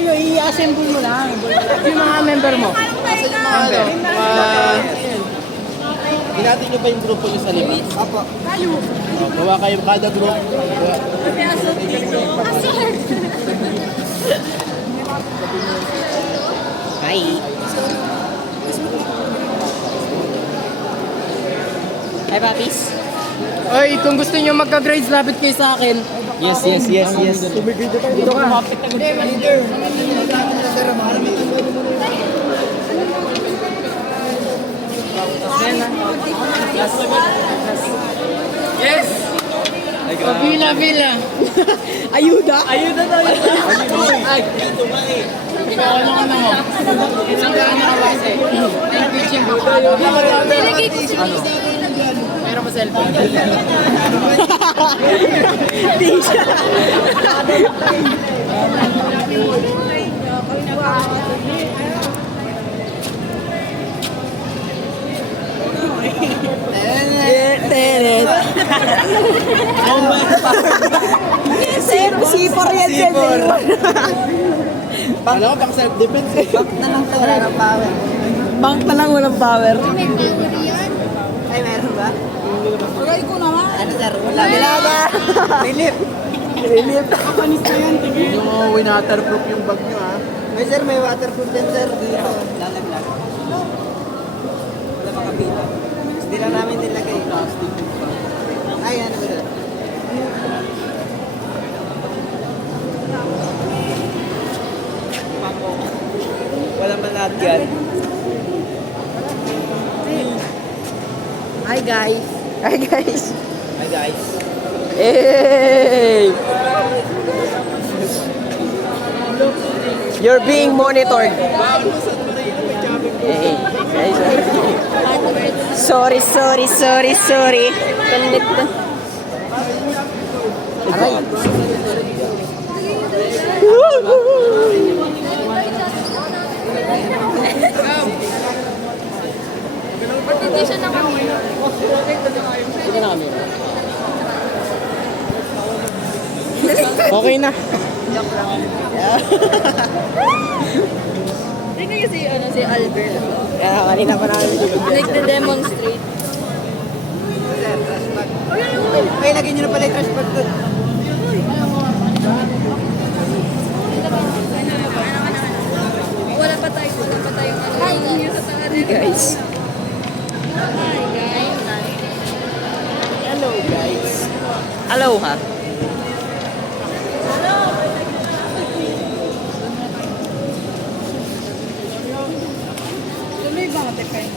kayo, i-assemble mo lang. Yung mga member mo. Kasi yung mga ano, hinati nyo ba yung grupo nyo sa lima? Apo. Gawa kayo kada group. Hi. Hi, papis. Oy, kung gusto niyo magka-grades, lapit kayo sa akin. Yes. Dito ka. Yes! Vila. Ayuda? Ayuda na. Ay, dito nga eh. Ano mo? Isang gano'n na kasi. Teaching book. Meron mo cellphone. Di siya. Sipor yan siya. Ano, pang self-defense eh. Bank na lang to, wala ng power. Bank na lang, walang power. Ay, meron ba? Pagay ko naman. Ano sir? Wala na. Relief. Kapanis na yan. Yung winaterproof yung bag nyo ha. May sir, may waterproof din sir. Dito. Lalaglag. Wala pa kapita. Hindi lang namin nilagay. Ay, ano ba sir? Wala man lahat yan. Hi, guys. Hi guys. Hi guys. Hey! You're being monitored. Hey, guys. Sorry. Aray. Hindi siya nakamira. Sige na kami. Okay na. Hindi kasi si Albert. Kaya kanina pa namin Nagde-demonstrate. Ay, lagyan nyo na pala yung trash bag doon. Wala pa tayong ano. Guys. Hi, guys. Hello guys. Aloha. Tuloy ba kayo?